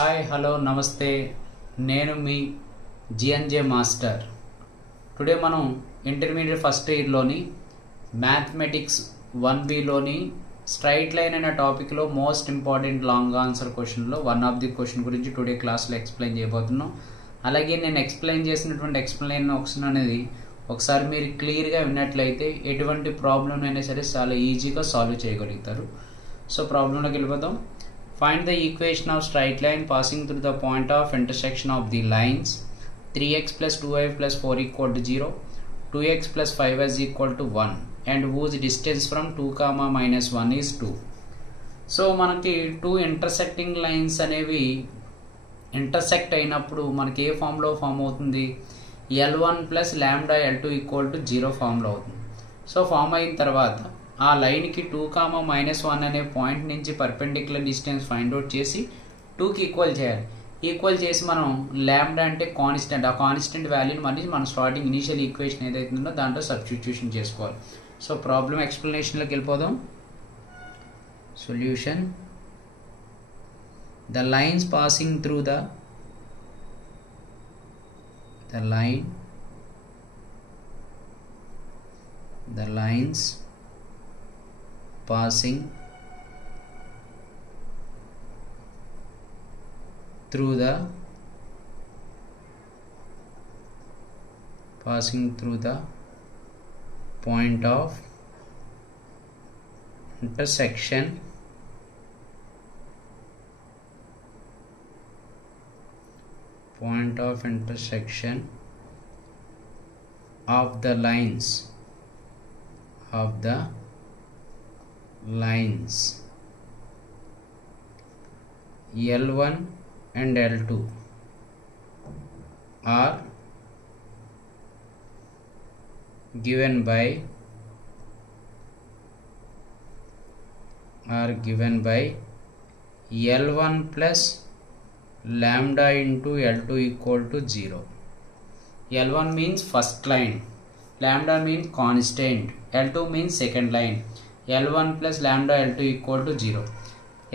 Hi hello నమస్తే నేను మీ జిఎన్జే మాస్టర్. టుడే మనం ఇంటర్మీడియట్ ఫస్ట్ ఇయర్లోని మ్యాథమెటిక్స్ 1Bలోని స్ట్రైట్ లైన్ అనే టాపిక్లో మోస్ట్ ఇంపార్టెంట్ లాంగ్ ఆన్సర్ క్వశ్చన్లో వన్ ఆఫ్ ది క్వశ్చన్ గురించి టుడే క్లాస్లో ఎక్స్ప్లెయిన్ చేయబోతున్నాం. అలాగే నేను ఎక్స్ప్లెయిన్ చేసినటువంటి ఎక్స్ప్లెయిన్ అనేది ఒకసారి మీరు క్లియర్గా విన్నట్లయితే ఎటువంటి ప్రాబ్లం అయినా సరే చాలా ఈజీగా సాల్వ్ చేయగలుగుతారు. సో ప్రాబ్లంలోకి వెళ్ళిపోతాం. Find the equation of straight line passing through the point of intersection of the lines 3x plus 2y plus 4 equal to 0, 2x plus 5y is equal to 1 and whose distance from 2, minus 1 is 2. సో మనకి two intersecting lines అనేవి ఇంటర్సెక్ట్ అయినప్పుడు మనకి ఏ ఫామ్లో ఫామ్ అవుతుంది? L1 plus lambda L2 equal to 0 ఫామ్లో అవుతుంది. So form అయిన తర్వాత ఆ లైన్కి 2, -1 అనే పాయింట్ నుంచి పర్పెండిక్యులర్ డిస్టెన్స్ ఫైండ్ అవుట్ చేసి 2కి ఈక్వల్ చేయాలి. ఈక్వల్ చేసి మనం ల్యాండా అంటే కాన్స్టెంట్, ఆ కాన్స్టెంట్ వాల్యూని మళ్ళీ మనం స్టార్టింగ్ ఇనీషియల్ ఈక్వేషన్ ఏదైతే ఉందో దాంట్లో సబ్స్టిట్యూషన్ చేసుకోవాలి. సో ప్రాబ్లం ఎక్స్ప్లెనేషన్లోకి వెళ్ళిపోదాం. Solution: the lines passing through the lines passing through the point of intersection of the lines L1 and L2 are given by L1 plus lambda into L2 equal to 0. L1 means first line, lambda means constant, L2 means second line. L1 plus lambda L2 equal to 0.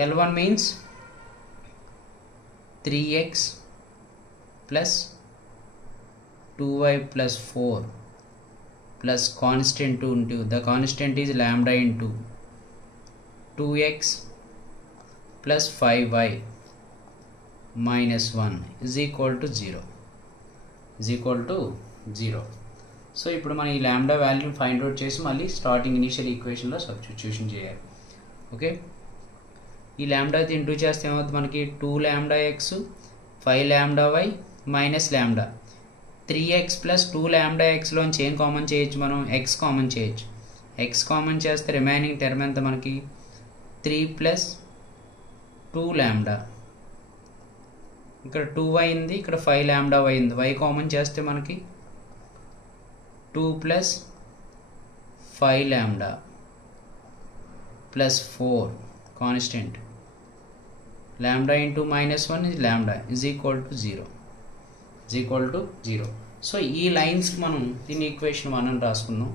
L1 means 3x plus 2y plus 4 plus constant 2 into the constant is lambda into 2x plus 5y minus 1 is equal to 0. సో ఇప్పుడు మనం ఈ ల్యాండా వాల్యూని find out చేసి మళ్ళీ starting initial ఈక్వేషన్లో సబ్స్టిట్యూషన్ చేయాలి. ఓకే, ఈ ల్యాండా అయితే ఇంటూ చేస్తే ఏమవుతుంది? మనకి 2 lambda x 5 lambda y minus lambda 3x plus 2 lambda xలోంచి ఏం కామన్ చేయొచ్చు? మనం x కామన్ చేయొచ్చు. x కామన్ చేస్తే రిమైనింగ్ టర్మ్ ఎంత మనకి? 3 ప్లస్ 2 lambda. ఇక్కడ 2y ఉంది, ఇక్కడ 5 lambda y ఉంది. y కామన్ చేస్తే మనకి 2 ప్లస్ 5 lambda plus 4 constant lambda into minus 1 is lambda is equal to 0. సో ఈ లైన్స్ మనం దీన్ని ఈక్వేషన్ 1 అని రాసుకున్నాం.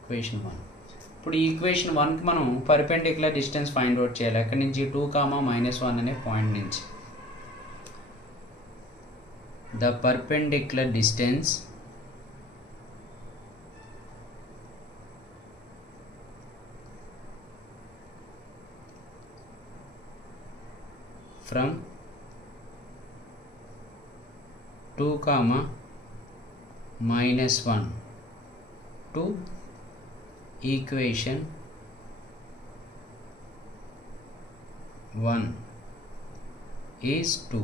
ఈక్వేషన్ 1. ఇప్పుడు ఈ ఈక్వేషన్ 1కి మనం పర్పెండిక్యులర్ డిస్టెన్స్ ఫైండ్ అవుట్ చేయాలి. అక్కడి నుంచి 2, -1 అనే పాయింట్ నుంచి the perpendicular distance from 2, -1 to equation 1 is 2.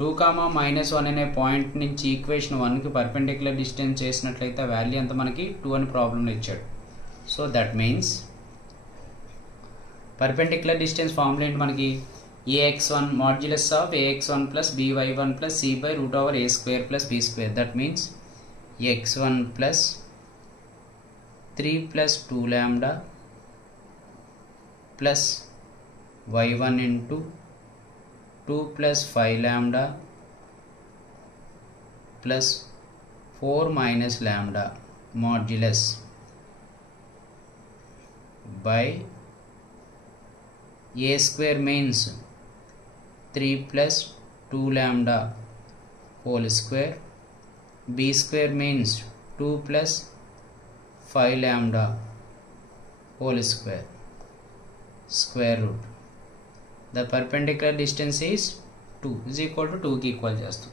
2, -1 అనే పాయింట్ నుంచి ఈక్వేషన్ 1కి పర్పెండిక్యులర్ డిస్టెన్స్ చేసినట్లయితే వాల్యూ ఎంత మనకి 2 అని ప్రాబ్లంలో ఇచ్చాడు. So that means perpendicular distance formula ఏంటి మనకి? ax1 modulus of ax1 plus by1 plus c by root over a square plus b square. That means x1 plus 3 ప్లస్ 2 lambda ప్లస్ y1 ఇంటూ 2 ప్లస్ 5 lambda plus 4 minus lambda modulus by a square means 3 plus 2 lambda whole square. B square means 2 plus 5 lambda whole square. Square root. The perpendicular distance is 2 is equal to 2 కి ఈక్వల్ చేస్తాం.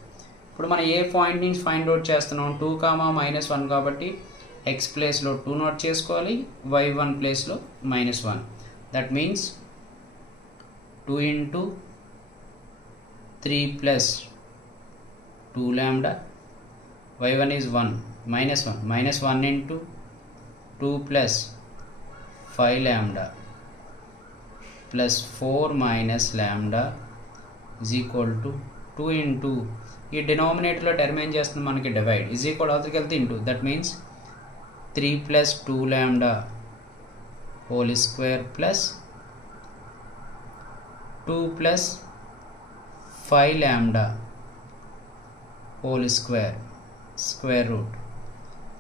ఇప్పుడు మనం ఏ పాయింట్ నుంచి find out చేస్తున్నాం, 2, -1 కాబట్టి x ప్లేస్లో 2 నోట్ చేసుకోవాలి, y1 ప్లేస్లో -1. దట్ మీన్స్ 2 into 3 plus 2 lambda, y1 is 1, -1 into 2 plus 5 lambda plus 4 minus lambda is equal to 2 into ఈ డినామినేటర్లో టర్మ్ ఏం చేస్తుంది మనకి డివైడ్, is equal అవతలికి వెళ్తే ఇంటూ. దట్ మీన్స్ 3 plus 2 lambda whole square plus 2 plus 5 lambda whole square, square root.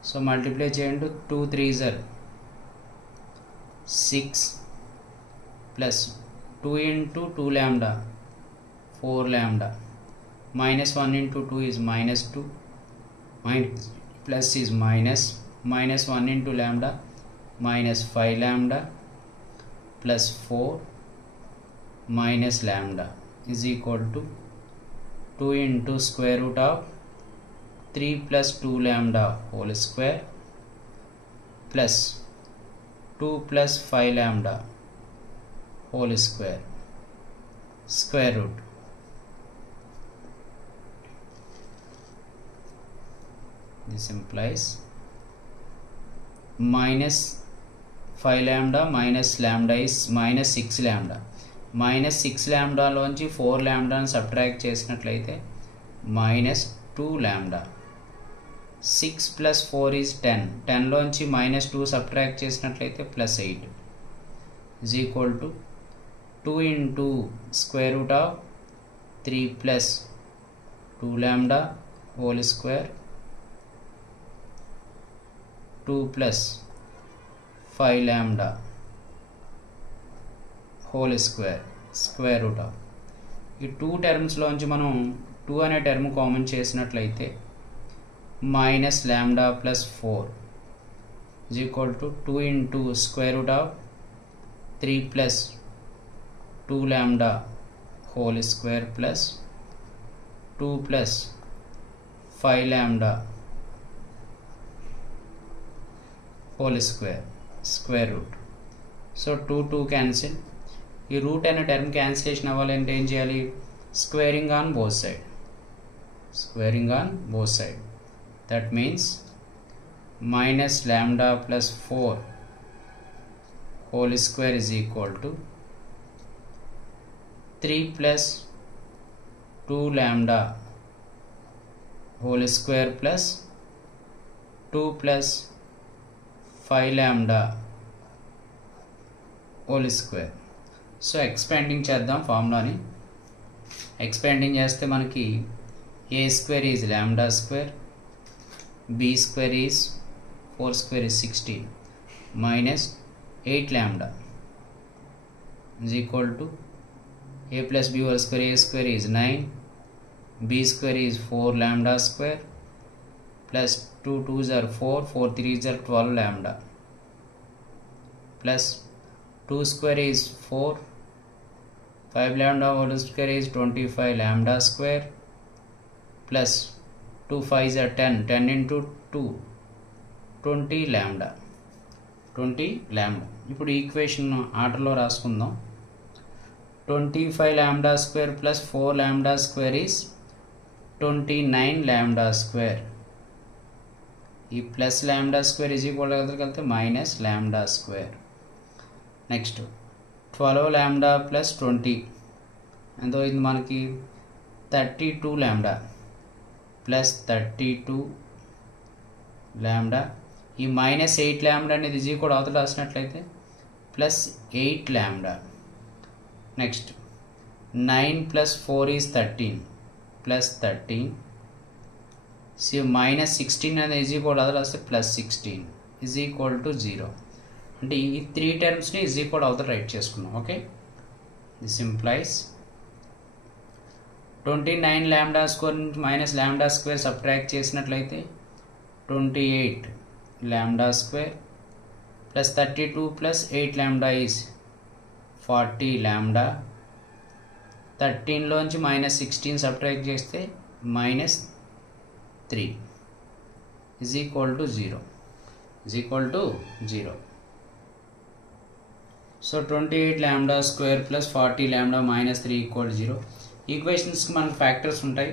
So multiply చేయండి, 2 3s are 6 plus 2 into 2 lambda 4 lambda, -1 into 2 is -2, plus is -1 into lambda -5 lambda plus 4 minus lambda is equal to 2 into square root of 3 plus 2 lambda whole square plus 2 plus 5 lambda whole square, square root. This implies -5 lambda minus lambda is -6 lambda. -6 lambda లోంచి 4 lambdaని సబ్ట్రాక్ట్ చేసినట్లయితే -2 lambda. 6 plus 4 is 10. 10 లోంచి -2 సబ్ట్రాక్ట్ చేసినట్లయితే +8 is equal to 2 into square root of 3 plus 2 lambda whole square 2 plus 5 lambda whole square, square root of. ఈ 2 టర్మ్స్లోంచి మనం 2 అనే term common చేసినట్లయితే minus lambda plus 4 is equal to 2 into square root of 3 plus 2 lambda whole square plus 2 plus 5 lambda whole square, square root. So 2 cancel. ఈ రూట్ అనే term cancellation అవ్వాలంటే ఏం చేయాలి, squaring on both side, squaring on both side. That means minus lambda plus 4 whole square is equal to 3 plus 2 lambda whole square plus 2 plus 5 lambda whole square. So expanding చేద్దాం ఫార్ములాని. ఎక్స్పాండింగ్ చేస్తే మనకి a square is lambda square, b square is 4 square is 16 minus 8 lambda is equal to a plus b whole square, a square is 9, b square is 4 lambda square plus 2 2s are 4, 4 3s are 12 lambda plus 2 square is 4, 5 lambda whole square is 25 lambda square plus 2 5s are 10, 10 into 2 20 lambda, 20 lambda. ఇప్పుడు ఈక్వేషన్ ఆర్డర్లో రాసుకుందాం. 25 lambda square plus 4 lambda square is 29 lambda square. ఈ plus lambda square is equal కలిగితే minus lambda square. Next 12 lambda plus 20 ఎంతో ఇది మనకి 32 lambda plus 32 lambda. ఈ -8 lambda అనేది ఇది కూడా అవతల రాసినట్లయితే plus 8 lambda. Next 9 plus 4 is 13 plus 13. So -16 అనేది ఈజ్ ఈక్వల్ అవతల రాస్తే +16 ఈజ్ ఈక్వల్ టు 0. అంటే ఈ 3 టర్మ్స్ని ఈజ్ ఈక్వల్ అవతల రైట్ చేసుకున్నాం. Okay, This implies 29 lambda square minus lambda square subtract చేసినట్లయితే 28 lambda square plus 32 plus 8 lambda is 40 lambda. 13 లోంచి minus 16 subtract చేస్తే minus 3 is equal to 0. So 28 lambda square plus 40 lambda minus 3 equal to 0. ఈక్వేషన్స్ మనకు ఫ్యాక్టర్స్ ఉంటాయి.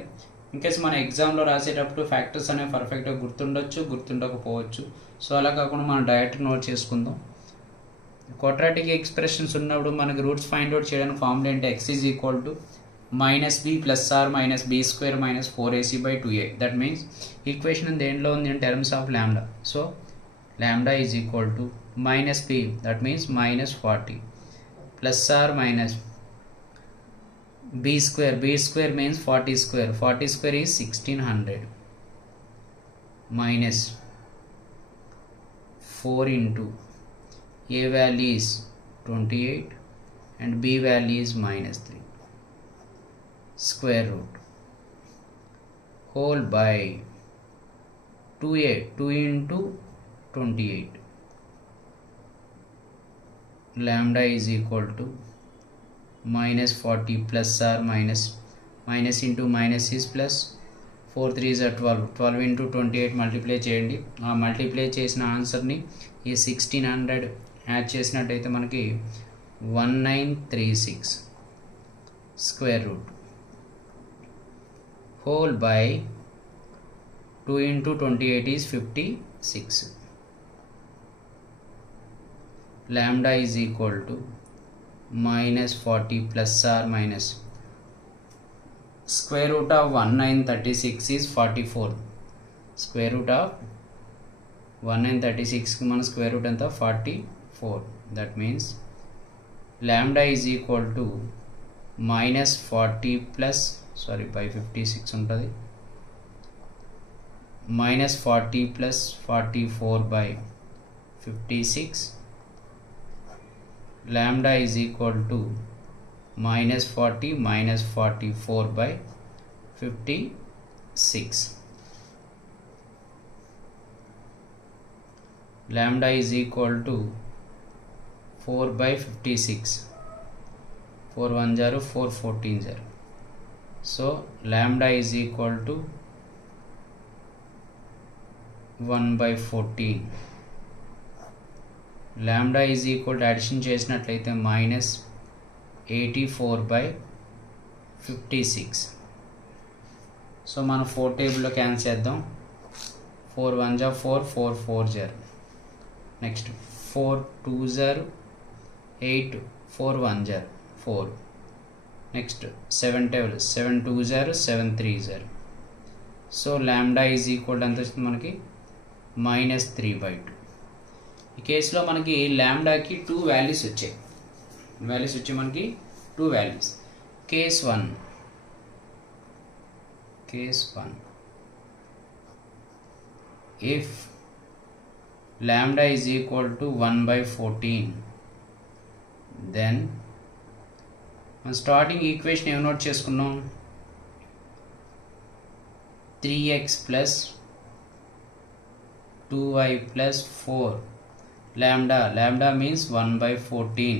ఇన్కేస్ మన ఎగ్జామ్లో రాసేటప్పుడు ఫ్యాక్టర్స్ అనేవి పర్ఫెక్ట్గా గుర్తుండొచ్చు, గుర్తుండకపోవచ్చు. సో అలా కాకుండా మనం డైరెక్ట్ నోట్ చేసుకుందాం. క్వాడ్రాటిక్ ఎక్స్ప్రెషన్స్ ఉన్నప్పుడు మనకి రూట్స్ ఫైండ్ అవుట్ చేయడానికి ఫార్ములా ఏంటి? x is equal to minus b plus or minus b square minus 4ac by 2a. That means equation దేంట్లో ఉంది in terms of lambda. So lambda is equal to minus b, that means minus 40 plus r minus b square means 40 square is 1600 minus 4 into a value is 28 and b value is minus 3 square root whole by 2 into 28. Lambda is equal to minus 40 plus r minus into minus is plus 4 3s are 12 into 28 multiply చేయండి. ఆ మల్టిప్లై చేసిన ఆన్సర్ని ఈ 1600 యాడ్ చేసినట్టయితే మనకి 1936 square root whole by 2 into 28 is 56. Lambda is equal to minus 40 plus r minus square root of 1936 is 44. Square root of 1936 की मन square root Anta 44. That means lambda is equal to minus 40 plus by 56 उंटदी minus 40 plus 44 by 56. Lambda is equal to minus 40 minus 44 by 56. Lambda is equal to 4 by 56. 4 1 0 4 14 0. So lambda is equal to 1 by 14. Lambda is equal to addition చేసినట్లయితే minus 84 by 56. సో మనం 4 టేబుల్లో క్యాన్సిల్ చేద్దాం. 4 1 0 4 4 4 0. నెక్స్ట్ 4 2 0 8 4 1 0 4. నెక్స్ట్ 7 టేబుల్ 7 2 0 7 3 0. So lambda is equal to ఎంత వస్తుంది మనకి minus 3 by 2. ఈ కేసులో మనకి ల్యాండాకి 2 వాల్యూస్ వచ్చాయి. మనకి 2 values. Case 1 if lambda is equal to 1 by 14 then మన స్టార్టింగ్ ఈక్వేషన్ ఏం నోట్ చేసుకున్నాం? 3x plus 2y plus 4 lambda means 1 by 14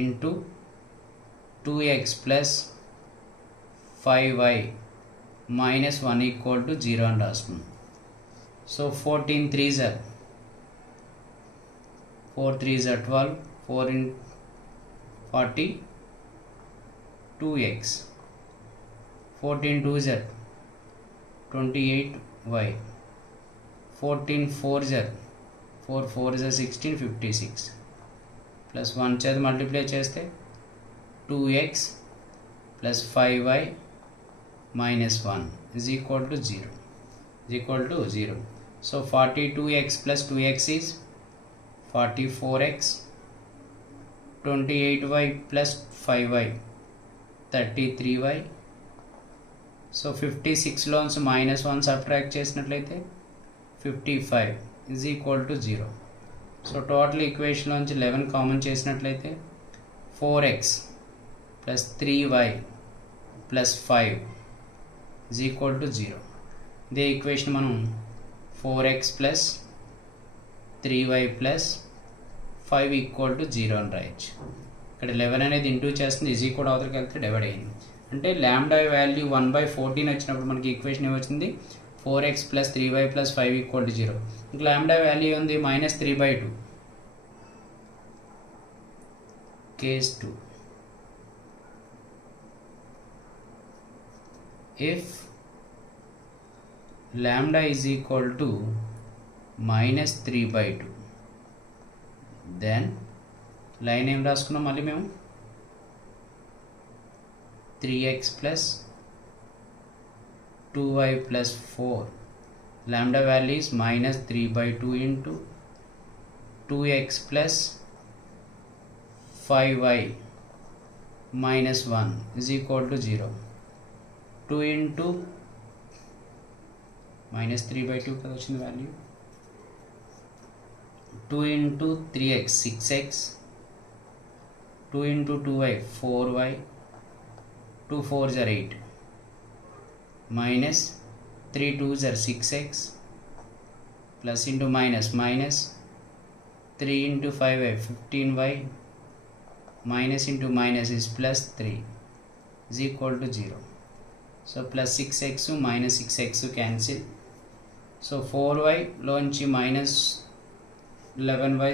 into 2x plus 5y minus 1 equal to 0 and రాస్తున్నాం. So 14 3s are 12 4 in 40 2x 14 2s are 28y 14 4s are 4 4s are 16 56 plus 1 చేత మల్టిప్లై చేస్తే 2x plus 5y minus 1 is equal to 0. So 42x plus 2x is 44x, 28y plus 5y 33y. So 56 loans minus 1 subtract చేసినట్లయితే 55 is equal to 0. So total equation లోంచి 11 కామన్ చేసినట్లయితే 4x plus 3y plus 5 is equal to 0. The equation మనం 4x plus 3y plus 5 equal to 0 అని రాయొచ్చు. ఇక్కడ 11 అనేది ఇంటూ చేస్తుంది, ఈజీ కూడా అవతలకి వెళ్తే డివైడ్ అయ్యింది. అంటే లాంబ్డా వాల్యూ 1/14 వచ్చినప్పుడు మనకి ఈక్వేషన్ ఏమొచ్చింది, 4x plus 3y plus 5 equal to 0. ఇంక లాంబ్డా వాల్యూ ఉంది -3/2. Case 2. If lambda is equal to -3/2, then line ఏం రాసుకున్నాం మళ్ళీ మేము, 3x plus 2y plus 4. Lambda value is -3/2 into 2x plus 5y minus 1 is equal to 0. 2 into -3/2 కదా వచ్చింది వాల్యూ. 2 into 3x 6x, 2 into 2y 4y, 2 4s are 8, minus 3 2s are 6x, plus into minus 3 into 5y 15y, minus into minus is plus 3 is equal to 0. So plus 6x minus 6x cancel. So 4y లోంచి minus 11y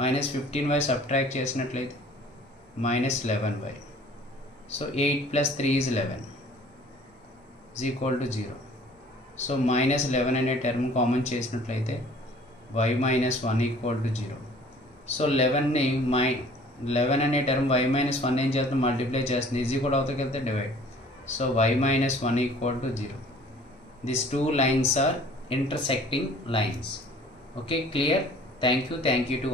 minus 15y subtract చేసినట్లయితే minus 11y. So 8 plus 3 is 11 is equal to 0. So minus 11 అనే term common చేసినట్లయితే y minus 1 equal to 0. సో 11 అనే term y minus 1 ఏం చేస్తుంది, మల్టిప్లై చేస్తుంది, ఈజీ కూడా అవతలకి వెళ్తే divide. So y minus 1 equal to 0. These two lines are intersecting lines. Okay, clear? Thank you to all.